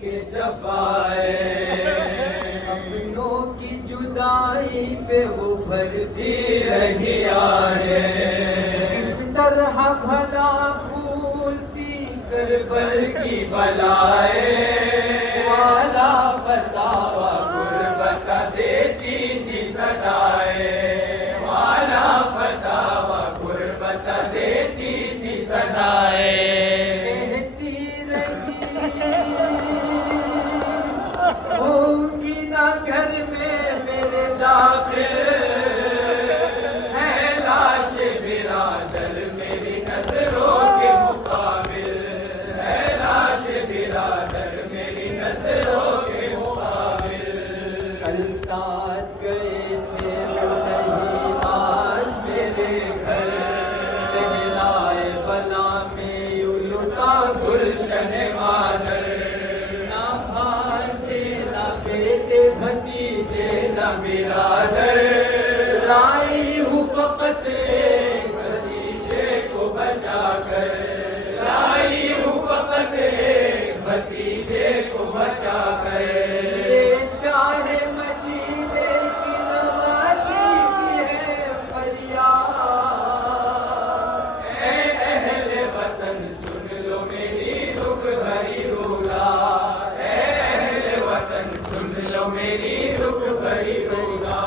के जफाए अपनों की जुदाई पे वो भरती रही है। किस तरह भला भूलती करबल की बलाए वाला फतावा गुरबत देती थी सदाए वाला फतावा गुरबत देती थी सदाए। होंगी ना घर में मेरे दाखिल है लाश बिरादर मेरी नजरों के मुकाबिल है लाश बिरादर मेरी नजरों के मुकाबिल। कल साथ गए थे नहीं आज मेरे घर सहराए बला में यूं लुटा गुलशन मादर भतीजे न बिरादर लाई हूँ फकत भतीजे को बचा कर लाई हूँ फकत भतीजे को बचा कर। ये शाह मदीने की नवासी की है फरियाद ऐ अहले वतन सुन लो मेरी दुख भरी रोला मेरी दुख भरी रोगा।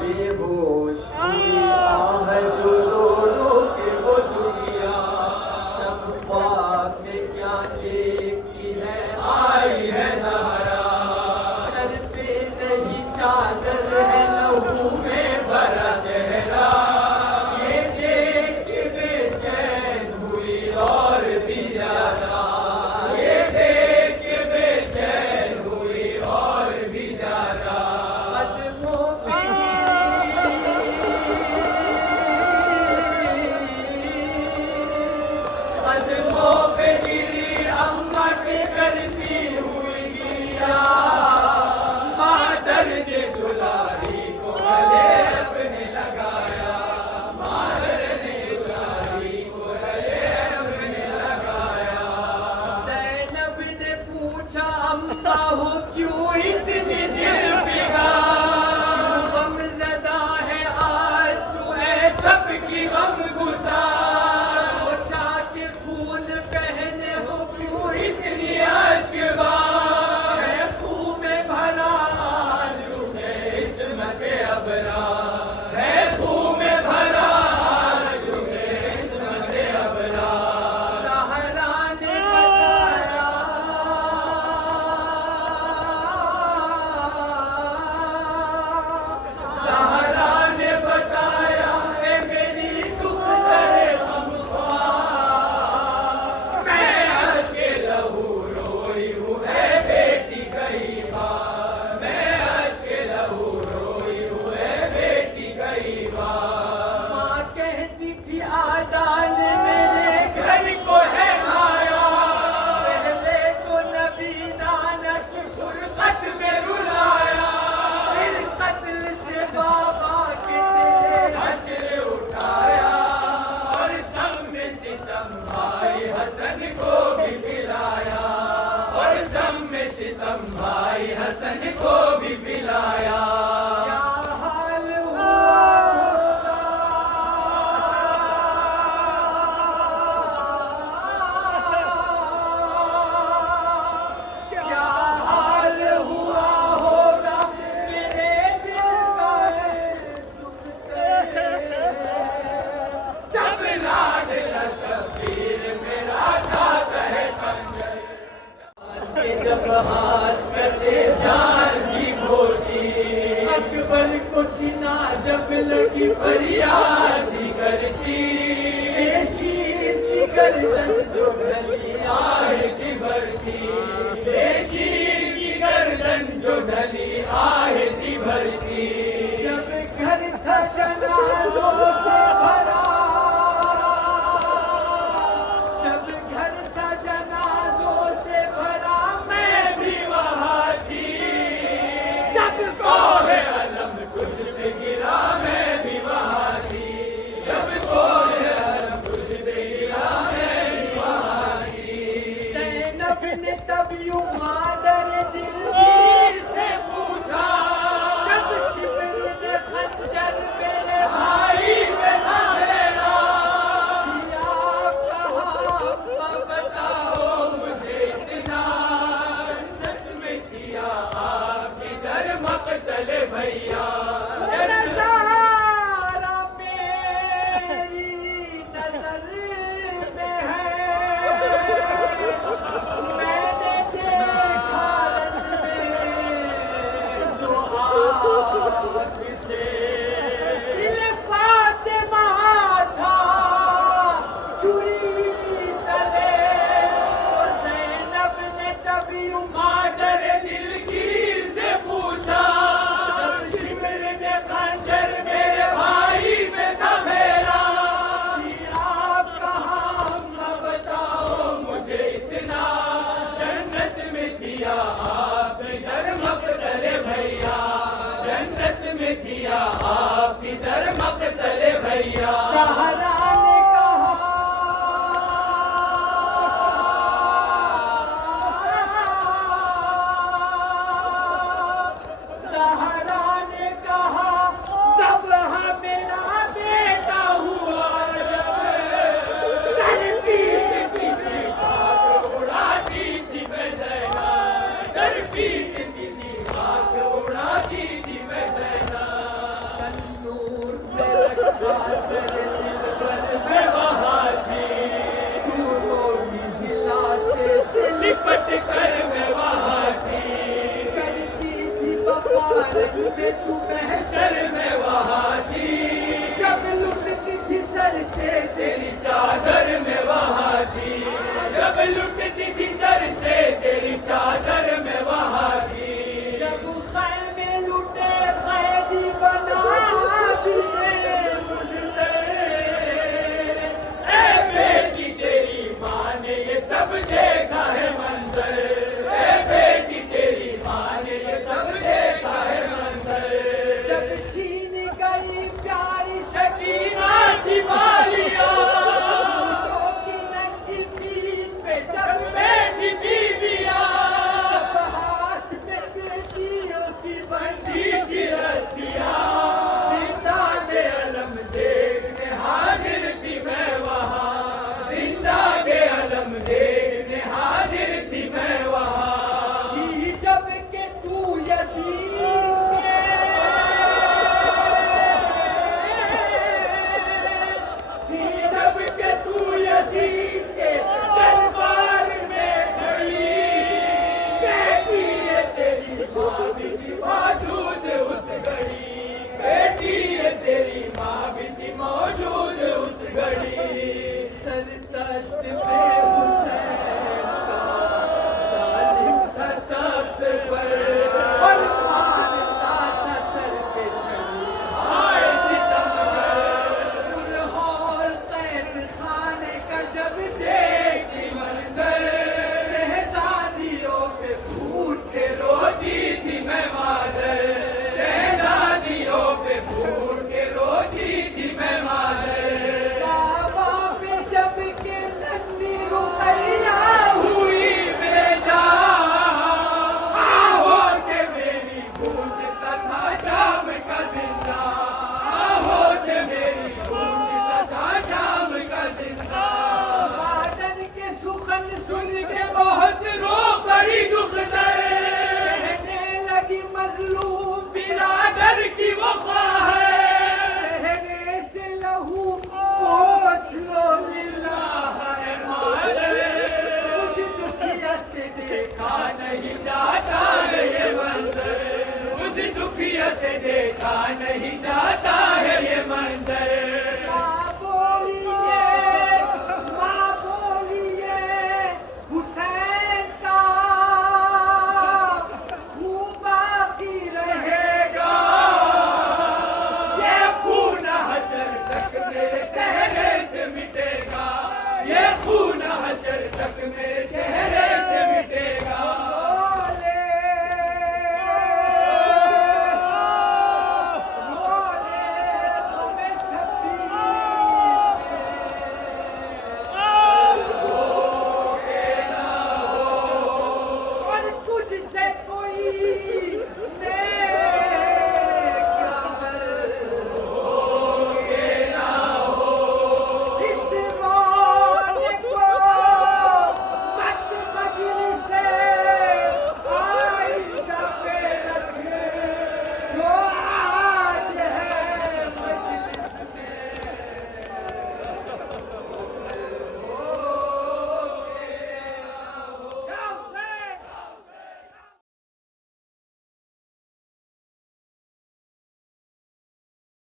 बेहोश आह जो रो रो के वो दुनिया तब ख्वाब में क्या देखती है आई है ज़हरा सर पे नहीं चादर है लहू में भरा चेहरा ये देख के बेचैन हुई और भी ज़्यादा ये देख के बेचैन हुई और भी ज़्यादा। कदमों पे गिरी अम्मा के करती हुई गिरिया मादर ने दुलारी को गले अपने लगाया मादर ने दुलारी को गले अपने लगाया। ज़ैनब ने पूछा अम्मा हो क्यों इतनी दिल फिगा गम ज़दा है आज तू है सबकी गम गुसार पहने हो क्यों इतनी अश्क है खून में भरा आलू है इस्मत अबरा है खून में भरा आलू है इस्मत अबरा। ज़हरा ने बताया ज़हरा ने बताया मेरी दुख करे भाई हसन को भी पिलाया। क्या हाल हुआ क्या हाल हुआ होगा मेरे दिल का दुख जब लाडला शबीर मेरा खाता है खंजर जब हाथ कटे जान की भोटी अकबर को सीना जब लगी फरियाद करती बेशीर की गर्दन जो ढली आहे की भरती बेशीर की गर्दन जो ढली आहे की भरती। जब घर था जनाज़ों से भरा जब घर था जनाज़ों से भरा कोहे अलम कुछ पे गिरा मैं भी वहाँ थी जब कोहे अलम कुछ पे गिरा मैं भी वहाँ कासर दिलबर मैं वहाँ थी, तू रोगी थी लाशे से लिपट कर मैं वहाँ थी, करती थी बपारन में तू महशर में वहाँ थी, जब लुटती थी सर से तेरी चादर में वहाँ थी, जब लुटती थी सर से तेरी चादर में वहाँ थी, जब खैमे लुटे कैदी बना भी दे मुझे, ए बेटी तेरी माँ ने ये सब देखा है मंजर, ए बेटी तेरी माँ ने ये सब देखा है मंजर, जब छीन गई प्यारी सकीना की माँ